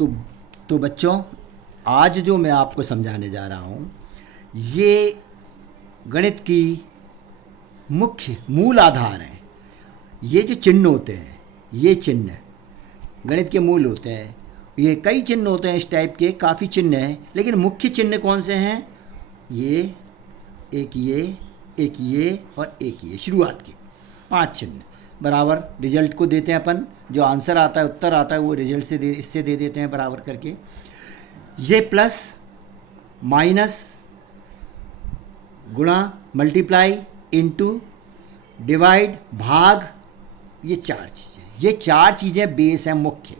तो तो बच्चों, आज जो मैं आपको समझाने जा रहा हूँ ये गणित की मुख्य मूल आधार हैं। ये जो चिन्ह होते हैं, ये चिन्ह गणित के मूल होते हैं। ये कई चिन्ह होते हैं इस टाइप के, काफ़ी चिन्ह हैं, लेकिन मुख्य चिन्ह कौन से हैं? ये, एक ये, एक ये और एक ये, शुरुआत के 5 चिन्ह बराबर रिजल्ट को देते हैं अपन। जो आंसर आता है, उत्तर आता है, वो रिजल्ट से इससे दे देते हैं बराबर करके। ये प्लस, माइनस, गुणा, मल्टीप्लाई, इनटू, डिवाइड, भाग, ये 4 चीज़ें, ये 4 चीज़ें बेस हैं मुख्य।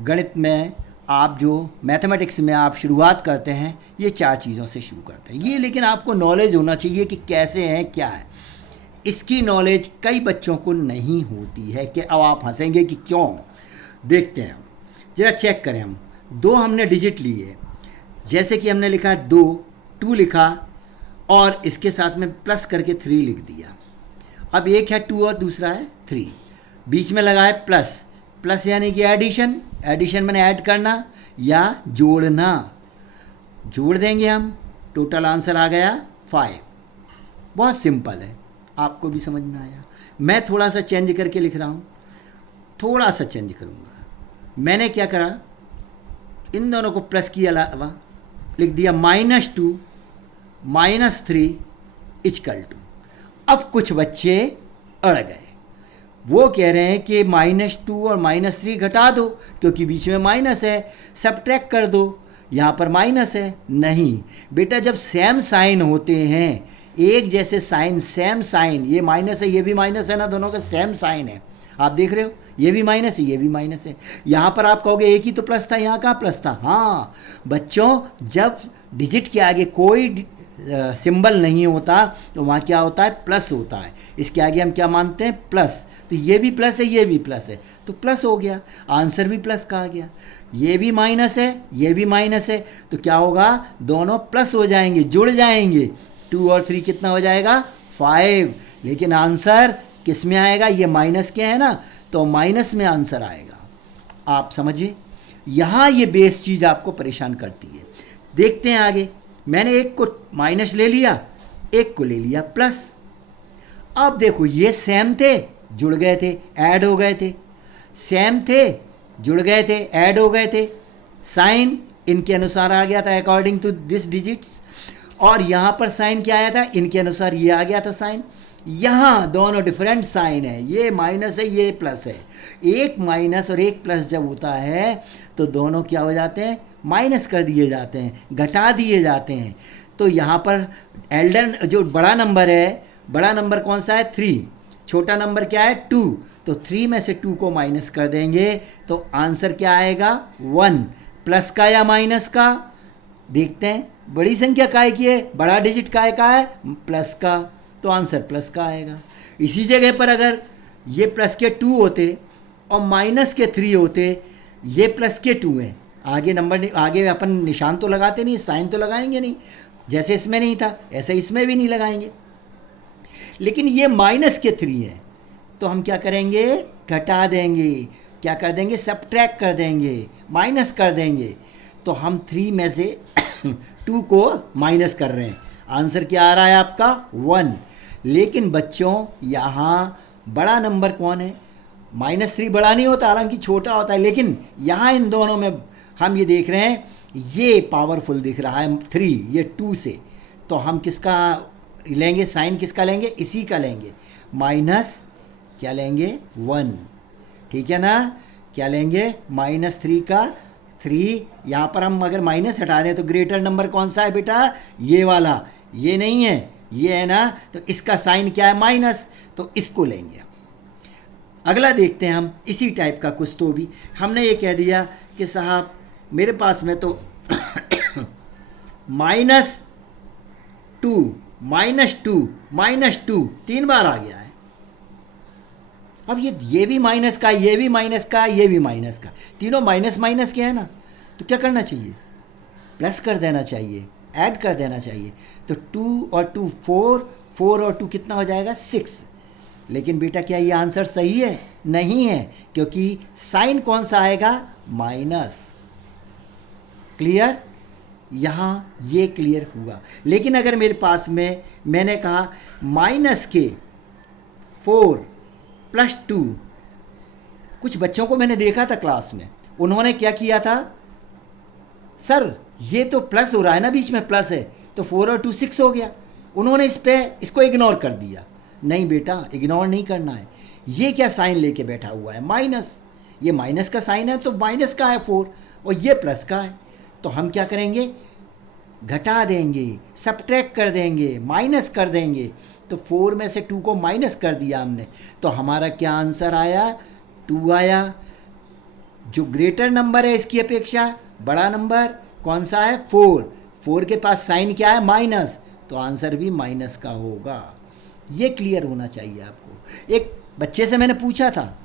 गणित में आप जो मैथमेटिक्स में आप शुरुआत करते हैं, ये 4 चीज़ों से शुरू करते हैं। ये लेकिन आपको नॉलेज होना चाहिए कि कैसे हैं, क्या है। इसकी नॉलेज कई बच्चों को नहीं होती है। कि अब आप हंसेंगे कि क्यों। देखते हैं हम, जरा चेक करें। हम 2 हमने डिजिट लिए, जैसे कि हमने लिखा 2 लिखा और इसके साथ में प्लस करके 3 लिख दिया। अब एक है 2 और दूसरा है 3, बीच में लगा है प्लस। प्लस यानी कि एडिशन, एडिशन मैंने ऐड करना या जोड़ना। जोड़ देंगे हम, टोटल आंसर आ गया 5। बहुत सिंपल है, आपको भी समझ में आया। मैं थोड़ा सा चेंज करके लिख रहा हूँ, थोड़ा सा चेंज करूँगा। मैंने क्या करा, इन दोनों को प्लस के अलावा लिख दिया -2 -3 = अब कुछ बच्चे अड़ गए, वो कह रहे हैं कि -2 और -3 घटा दो क्योंकि बीच में माइनस है, सब्ट्रैक्ट कर दो, यहाँ पर माइनस है। नहीं बेटा, जब सेम साइन होते हैं, एक जैसे साइन, सेम साइन, ये माइनस है, ये भी माइनस है ना, दोनों का सेम साइन है। आप देख रहे हो, ये भी माइनस है, ये भी माइनस है। यहाँ पर आप कहोगे एक ही तो प्लस था, यहाँ कहाँ प्लस था? हाँ बच्चों, जब डिजिट के आगे कोई सिंबल नहीं होता तो वहाँ क्या होता है? प्लस होता है। इसके आगे हम क्या मानते हैं? प्लस। तो ये भी प्लस है, ये भी प्लस है, तो प्लस हो गया, आंसर भी प्लस का आ गया। ये भी माइनस है, ये भी माइनस है, तो क्या होगा? दोनों प्लस हो जाएंगे, जुड़ जाएंगे। 2 और 3 कितना हो जाएगा? 5। लेकिन आंसर किस में आएगा? ये माइनस के है ना, तो माइनस में आंसर आएगा। आप समझिए, यहाँ ये बेस चीज़ आपको परेशान करती है। देखते हैं आगे। मैंने एक को माइनस ले लिया, एक को ले लिया प्लस। अब देखो, ये सेम थे, जुड़ गए थे, ऐड हो गए थे। सेम थे, जुड़ गए थे, ऐड हो गए थे। साइन इनके अनुसार आ गया था अकॉर्डिंग टू दिस डिजिट्स, और यहाँ पर साइन क्या आया था? इनके अनुसार ये आ गया था साइन। यहाँ दोनों डिफरेंट साइन है, ये माइनस है, ये प्लस है। एक माइनस और एक प्लस जब होता है तो दोनों क्या हो जाते हैं? माइनस कर दिए जाते हैं, घटा दिए जाते हैं। तो यहाँ पर एल्डर जो बड़ा नंबर है, बड़ा नंबर कौन सा है? 3। छोटा नंबर क्या है? 2। तो 3 में से 2 को माइनस कर देंगे तो आंसर क्या आएगा? 1। प्लस का या माइनस का? देखते हैं, बड़ी संख्या काय की है, बड़ा डिजिट काय का है? प्लस का, तो आंसर प्लस का आएगा। इसी जगह पर अगर ये प्लस के 2 होते और माइनस के 3 होते, ये प्लस के 2 हैं, आगे नंबर, आगे अपन निशान तो लगाते नहीं, साइन तो लगाएंगे नहीं। जैसे इसमें नहीं था ऐसे इसमें भी नहीं लगाएंगे। लेकिन ये माइनस के 3 है, तो हम क्या करेंगे? घटा देंगे। क्या कर देंगे? सब्ट्रैक्ट कर देंगे, माइनस कर देंगे। तो हम 3 में से 2 को माइनस कर रहे हैं, आंसर क्या आ रहा है आपका? 1। लेकिन बच्चों, यहाँ बड़ा नंबर कौन है? -3 बड़ा नहीं होता, हालांकि छोटा होता है, लेकिन यहाँ इन दोनों में हम ये देख रहे हैं, ये पावरफुल दिख रहा है 3, ये 2 से। तो हम किसका लेंगे? साइन किसका लेंगे? इसी का लेंगे। माइनस क्या लेंगे? 1। ठीक है ना? क्या लेंगे? -3 का 3। यहाँ पर हम अगर माइनस हटा दें तो ग्रेटर नंबर कौन सा है बेटा? ये वाला, ये नहीं है, ये है ना, तो इसका साइन क्या है? माइनस, तो इसको लेंगे। अगला देखते हैं हम, इसी टाइप का कुछ। तो भी हमने ये कह दिया कि साहब मेरे पास में तो -2 -2 3 बार आ गया है। अब ये भी माइनस का, ये भी माइनस का, ये भी माइनस का, तीनों माइनस माइनस के है ना, तो क्या करना चाहिए? प्लस कर देना चाहिए, ऐड कर देना चाहिए। तो 2 और 2 4, 4 और 2 कितना हो जाएगा? 6। लेकिन बेटा क्या ये आंसर सही है? नहीं है, क्योंकि साइन कौन सा आएगा? माइनस। क्लियर? यहाँ ये क्लियर हुआ। लेकिन अगर मेरे पास में मैंने कहा -4 + 2, कुछ बच्चों को मैंने देखा था क्लास में, उन्होंने क्या किया था, सर ये तो प्लस हो रहा है ना, बीच में प्लस है, तो 4 और 2 6 हो गया। उन्होंने इसको इग्नोर कर दिया। नहीं बेटा, इग्नोर नहीं करना है। ये क्या साइन लेके बैठा हुआ है, माइनस। ये माइनस का साइन है तो माइनस का है 4, और ये प्लस का है, तो हम क्या करेंगे, घटा देंगे, सब्ट्रैक्ट कर देंगे, माइनस कर देंगे। तो 4 में से 2 को माइनस कर दिया हमने, तो हमारा क्या आंसर आया, 2 आया। जो ग्रेटर नंबर है इसकी अपेक्षा बड़ा नंबर कौन सा है, 4। 4 के पास साइन क्या है, माइनस, तो आंसर भी माइनस का होगा। ये क्लियर होना चाहिए आपको। एक बच्चे से मैंने पूछा था,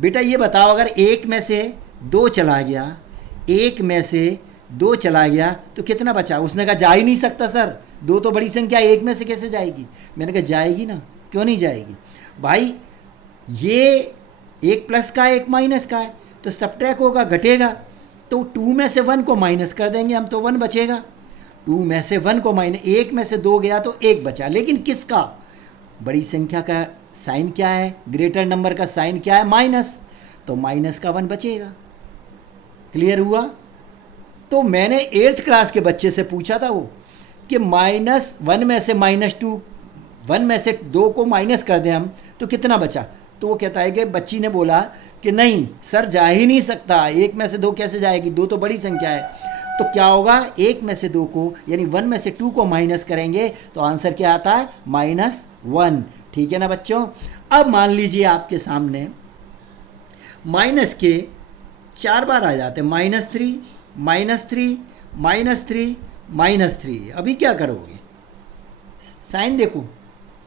बेटा ये बताओ अगर 1 में से 2 चला गया, 1 में से 2 चला गया तो कितना बचा? उसने कहा जा ही नहीं सकता सर, 2 तो बड़ी संख्या, 1 में से कैसे जाएगी? मैंने कहा जाएगी ना, क्यों नहीं जाएगी भाई, ये 1 प्लस का है, 1 माइनस का है, तो सब्ट्रैक्ट होगा, घटेगा, तो 2 में से 1 को माइनस कर देंगे हम, तो 1 बचेगा। 2 में से 1 को माइनस, 1 में से 2 गया तो 1 बचा। लेकिन किसका? बड़ी संख्या का साइन क्या है, ग्रेटर नंबर का साइन क्या है, माइनस, तो माइनस का 1 बचेगा। क्लियर हुआ? तो मैंने 8th क्लास के बच्चे से पूछा था वो कि -1 में से -2, 1 में से 2 को माइनस कर दें हम तो कितना बचा? तो वो कहता है कि बच्ची ने बोला कि नहीं सर, जा ही नहीं सकता, 1 में से 2 कैसे जाएगी, 2 तो बड़ी संख्या है। तो क्या होगा, 1 में से 2 को यानी 1 में से 2 को माइनस करेंगे तो आंसर क्या आता है, -1। ठीक है ना बच्चों? अब मान लीजिए आपके सामने माइनस के 4 बार आ जाते हैं, -3, -3, -3, -3। अभी क्या करोगे? साइन देखो,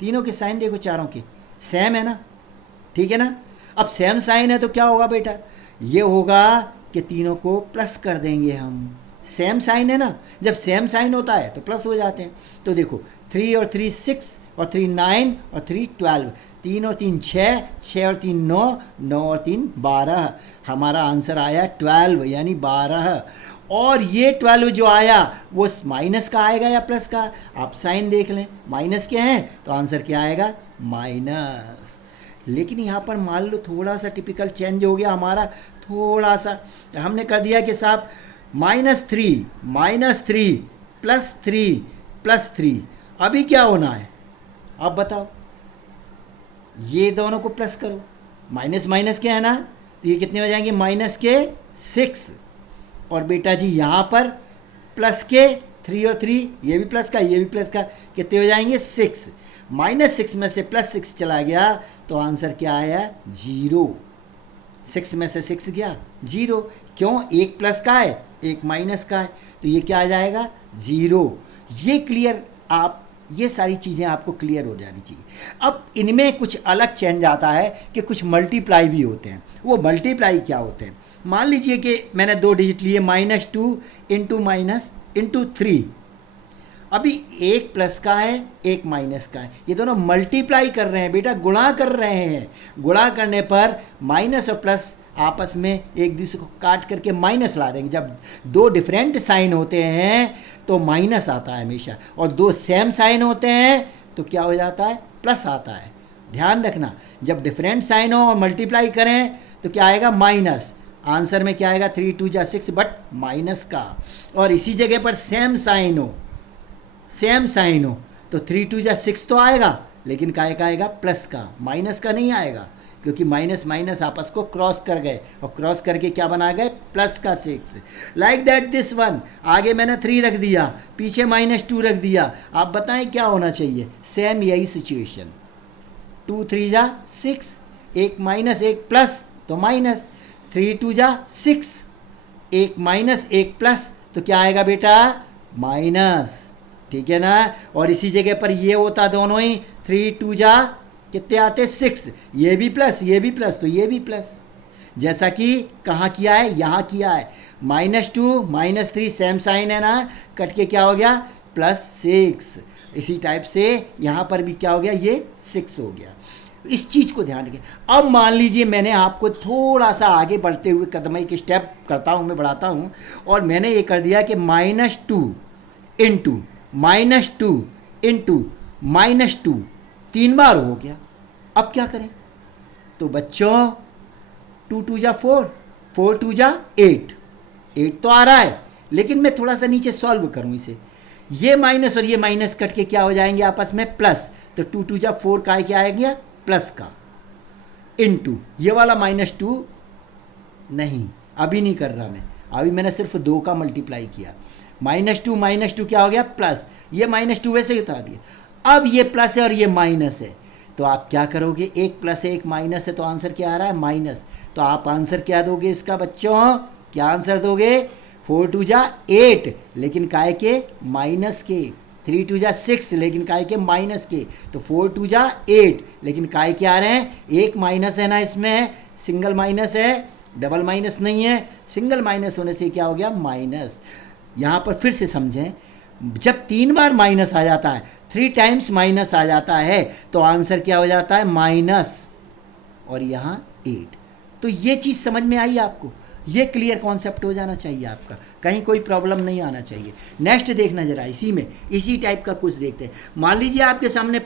तीनों के साइन देखो, चारों के सेम है ना, ठीक है ना? अब सेम साइन है तो क्या होगा बेटा, ये होगा कि तीनों को प्लस कर देंगे हम। सेम साइन है ना, जब सेम साइन होता है तो प्लस हो जाते हैं। तो देखो 3 और 3 6 और 3 9 और 3 12, 3 और 3 6, 6 और 3 9, 9 और 3 12। हमारा आंसर आया 12 यानी 12। और ये 12 जो आया वो माइनस का आएगा या प्लस का? आप साइन देख लें, माइनस के हैं तो आंसर क्या आएगा, माइनस। लेकिन यहाँ पर मान लो थोड़ा सा टिपिकल चेंज हो गया हमारा, थोड़ा सा हमने कर दिया कि साहब -3 + 3 अभी क्या होना है आप बताओ? ये दोनों को प्लस करो, माइनस माइनस क्या है ना, तो ये कितने हो जाएंगे, -6। और बेटा जी यहाँ पर प्लस के 3 और 3, ये भी प्लस का, ये भी प्लस का, कितने हो जाएंगे, 6। -6 में से +6 चला गया तो आंसर क्या आया, 0। 6 में से 6 गया 0, क्यों? 1 प्लस का है, 1 माइनस का है, तो ये क्या आ जाएगा, 0। ये क्लियर, आप ये सारी चीज़ें आपको क्लियर हो जानी चाहिए। अब इनमें कुछ अलग चेंज आता है कि कुछ मल्टीप्लाई भी होते हैं। वो मल्टीप्लाई क्या होते हैं? मान लीजिए कि मैंने 2 डिजिट लिए, -2 इंटू 3। अभी 1 प्लस का है, 1 माइनस का है, ये दोनों मल्टीप्लाई कर रहे हैं बेटा, गुणा कर रहे हैं। गुणा करने पर माइनस और प्लस आपस में एक दूसरे को काट करके माइनस ला देंगे। जब 2 डिफरेंट साइन होते हैं तो माइनस आता है हमेशा, और 2 सेम साइन होते हैं तो क्या हो जाता है, प्लस आता है। ध्यान रखना, जब डिफरेंट साइन हो और मल्टीप्लाई करें तो क्या आएगा, माइनस। आंसर में क्या आएगा, 3 2 जा 6, बट माइनस का। और इसी जगह पर सेम साइन हो तो 3 2 जा 6 तो आएगा, लेकिन काय का आएगा, प्लस का, माइनस का नहीं आएगा, क्योंकि माइनस माइनस आपस को क्रॉस कर गए, और क्रॉस करके क्या बना गए, प्लस का 6। लाइक दैट दिस वन, आगे मैंने 3 रख दिया, पीछे -2 रख दिया। आप बताएं क्या होना चाहिए, सेम यही सिचुएशन। 2 3 जा 6, 1 माइनस 1 प्लस तो माइनस, 3 2 जा 6, 1 माइनस 1 प्लस तो क्या आएगा बेटा, माइनस। ठीक है ना? और इसी जगह पर ये होता दोनों ही, 3 2 जा कितने आते, 6, ये भी प्लस तो ये भी प्लस। जैसा कि कहाँ किया है, यहाँ किया है। -2 -3 सेम साइन है ना, कट के क्या हो गया, +6। इसी टाइप से यहाँ पर भी क्या हो गया, ये 6 हो गया। इस चीज़ को ध्यान रखें। अब मान लीजिए मैंने आपको थोड़ा सा आगे बढ़ते हुए कदम एक स्टेप करता हूँ, मैं बढ़ाता हूँ, और मैंने ये कर दिया कि -2 इंटू -2 इंटू -2 3 बार हो गया। अब क्या करें? तो बच्चों 2 2 जा 4, 4 2 जा 8, 8 तो आ रहा है, लेकिन मैं थोड़ा सा नीचे सॉल्व करूँ इसे। ये माइनस और ये माइनस कट के क्या हो जाएंगे आपस में? प्लस। तो 2 2 जा 4 का क्या आएगा? प्लस का, इनटू ये वाला -2 नहीं, अभी नहीं कर रहा मैं, अभी मैंने सिर्फ 2 का मल्टीप्लाई किया। -2 क्या हो गया? प्लस। ये -2 वैसे ही उतार दिया। अब ये प्लस है और ये माइनस है, तो आप क्या करोगे? एक प्लस है एक माइनस है, तो आंसर क्या आ रहा है? माइनस। तो आप आंसर क्या दोगे इसका बच्चों? क्या आंसर दोगे? 4 2 जा 8, लेकिन काय के? माइनस के। 3 2 जा 6, लेकिन काय के? माइनस के। तो 4 2 जा 8, लेकिन काय के आ रहे हैं? एक माइनस है ना इसमें, सिंगल माइनस है, डबल माइनस नहीं है। सिंगल माइनस होने से क्या हो गया? माइनस। यहाँ पर फिर से समझें, जब 3 बार माइनस आ जाता है, 3 टाइम्स माइनस आ जाता है, तो आंसर क्या हो जाता है? माइनस, और यहाँ 8। तो ये चीज़ समझ में आई आपको? ये क्लियर कॉन्सेप्ट हो जाना चाहिए आपका, कहीं कोई प्रॉब्लम नहीं आना चाहिए। नेक्स्ट देखना जरा, इसी में इसी टाइप का कुछ देखते हैं। मान लीजिए आपके सामने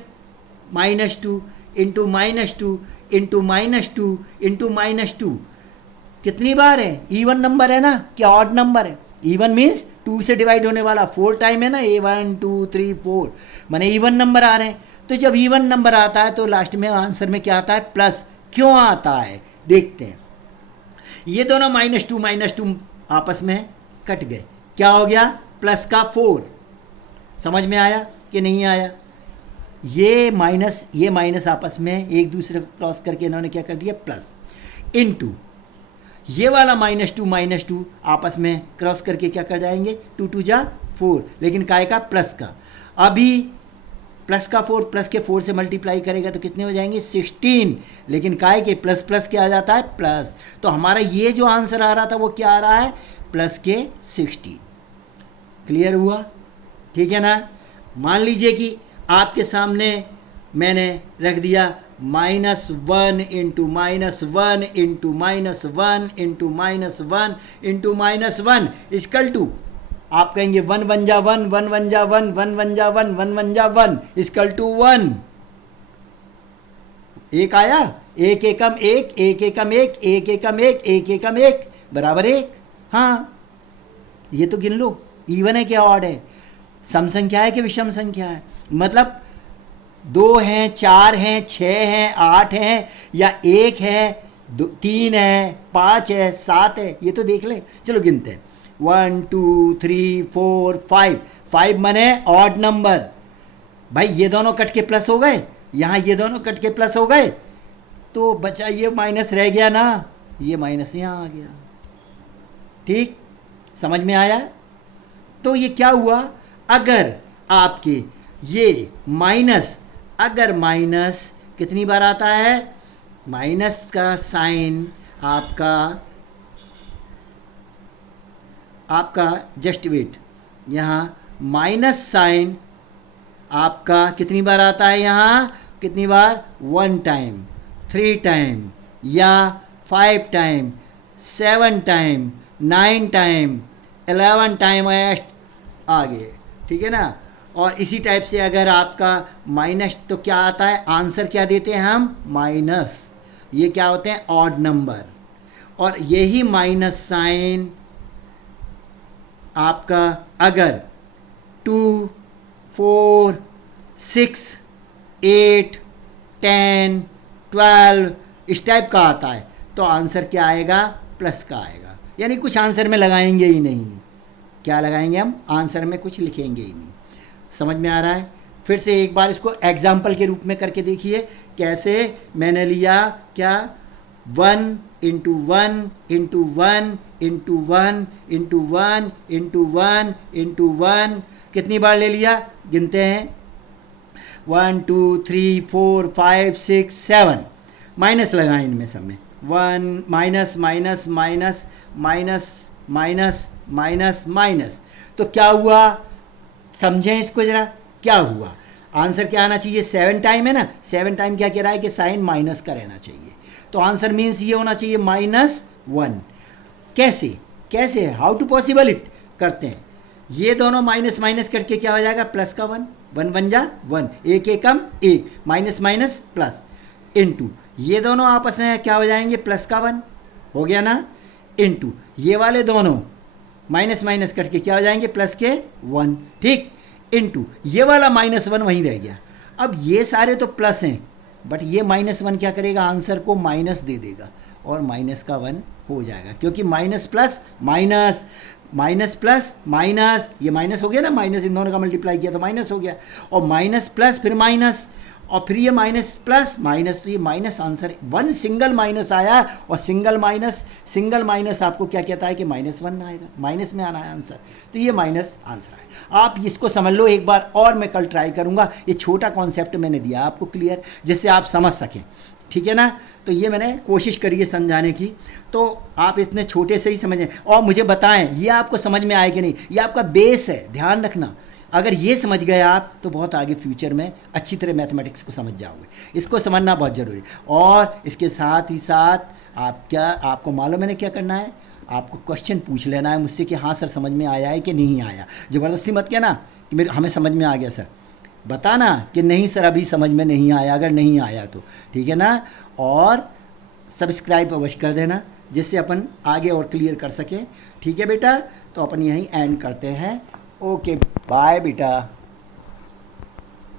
-2 इंटू -2 इंटू -2 इंटू -2 कितनी बार है? इवन नंबर है ना, क्या ऑड नंबर है? इवन मीन्स 2 से डिवाइड होने वाला 4 टाइम है ना, 1 2 3 4, माने इवन नंबर आ रहे हैं। तो जब इवन नंबर आता है तो लास्ट में आंसर में क्या आता है? प्लस। क्यों आता है देखते हैं। ये दोनों -2 आपस में कट गए, क्या हो गया? प्लस का 4। समझ में आया कि नहीं आया? ये माइनस आपस में एक दूसरे को क्रॉस करके इन्होंने क्या कर दिया? प्लस। इनटू ये वाला -2 आपस में क्रॉस करके क्या कर जाएंगे? 2 2 जा 4, लेकिन काय का? प्लस का। अभी प्लस का 4 प्लस के 4 से मल्टीप्लाई करेगा तो कितने हो जाएंगे? 16, लेकिन काय के? प्लस प्लस क्या आ जाता है? प्लस। तो हमारा ये जो आंसर आ रहा था वो क्या आ रहा है? प्लस के 16। क्लियर हुआ? ठीक है ना? मान लीजिए कि आपके सामने मैंने रख दिया -1 into -1 into -1 into -1 into -1 equal to, आप कहेंगे 1 1 जा 1, 1 1 जा 1, 1 1 जा 1, 1 1 जा 1 इक्वल टू 1। एक आया? एक एकम एक, एक एकम एक, एक एकम एक, एक एकम एक बराबर 1। हाँ, ये तो गिन लो, इवन है क्या ऑड है? सम संख्या है कि विषम संख्या है? मतलब 2 हैं, 4 हैं, 6 हैं, 8 हैं, या 1 है, 3 है, 5 है, 7 है, ये तो देख ले। चलो गिनते हैं। 1 2 3 4 5, 5 मने ऑड नंबर। भाई ये दोनों कट के प्लस हो गए, यहाँ ये दोनों कट के प्लस हो गए, तो बचा ये माइनस रह गया ना, ये माइनस यहाँ आ गया। ठीक, समझ में आया? तो ये क्या हुआ? अगर आपके ये माइनस, अगर माइनस कितनी बार आता है? माइनस का साइन आपका जस्ट वेट, यहाँ माइनस साइन आपका कितनी बार आता है? यहाँ कितनी बार? 1 टाइम, 3 टाइम, या 5 टाइम, 7 टाइम, 9 टाइम, 11 टाइम आगे। ठीक है ना? और इसी टाइप से अगर आपका माइनस, तो क्या आता है? आंसर क्या देते हैं हम? माइनस। ये क्या होते हैं? Odd number. और यही माइनस साइन आपका अगर 2 4 6 8 10 12 इस टाइप का आता है, तो आंसर क्या आएगा? प्लस का आएगा। यानी कुछ आंसर में लगाएंगे ही नहीं। क्या लगाएंगे हम? आंसर में कुछ लिखेंगे ही नहीं। समझ में आ रहा है? फिर से एक बार इसको एग्जाम्पल के रूप में करके देखिए कैसे मैंने लिया। क्या? 1 into 1 into 1 into 1 into 1 into 1 into 1 कितनी बार ले लिया? गिनते हैं। 1 2 3 4 5 6 7, माइनस लगाएं इनमें सब में। 1 minus minus minus minus minus minus minus, तो क्या हुआ? समझें इसको ज़रा, क्या हुआ? आंसर क्या आना चाहिए, 7 टाइम है ना, 7 टाइम क्या कह रहा है कि साइन माइनस का रहना चाहिए, तो आंसर मीन्स ये होना चाहिए -1। कैसे कैसे हाउ टू पॉसिबल इट करते हैं, ये दोनों माइनस माइनस करके क्या हो जाएगा, प्लस का 1, 1 बन जा 1, एक एकम एक, माइनस माइनस प्लस, इनटू ये दोनों आपस में क्या हो जाएंगे, प्लस का 1 हो गया ना, इनटू ये वाले दोनों माइनस माइनस करके क्या हो जाएंगे, प्लस के 1, ठीक, इनटू ये वाला -1 वहीं रह गया। अब ये सारे तो प्लस हैं, बट ये -1 क्या करेगा, आंसर को माइनस दे देगा और माइनस का 1 हो जाएगा, क्योंकि minus plus minus, minus plus minus, ये माइनस हो गया ना, माइनस इन दोनों का मल्टीप्लाई किया तो माइनस हो गया, और माइनस प्लस फिर माइनस, और फिर ये माइनस प्लस माइनस, तो ये माइनस आंसर 1 सिंगल माइनस आया, और सिंगल माइनस आपको क्या कहता है कि -1 आएगा, माइनस में आना है आंसर, तो ये माइनस आंसर है। आप इसको समझ लो एक बार और, मैं कल ट्राई करूँगा, ये छोटा कॉन्सेप्ट मैंने दिया आपको क्लियर, जिससे आप समझ सकें, ठीक है ना। तो ये मैंने कोशिश करी है समझाने की, तो आप इतने छोटे से ही समझें और मुझे बताएं ये आपको समझ में आए कि नहीं, ये आपका बेस है, ध्यान रखना। अगर ये समझ गए आप तो बहुत आगे फ्यूचर में अच्छी तरह मैथमेटिक्स को समझ जाओगे, इसको समझना बहुत ज़रूरी है। और इसके साथ ही साथ आपको मालूम है ना क्या करना है, आपको क्वेश्चन पूछ लेना है मुझसे कि हाँ सर समझ में आया है कि नहीं आया। ज़बरदस्ती मत कहना कि हमें समझ में आ गया सर, बताना कि नहीं सर अभी समझ में नहीं आया, अगर नहीं आया तो ठीक है ना। और सब्सक्राइब अवश्य कर देना जिससे अपन आगे और क्लियर कर सकें, ठीक है बेटा। तो अपन यहीं एंड करते हैं, ओके बाय बेटा।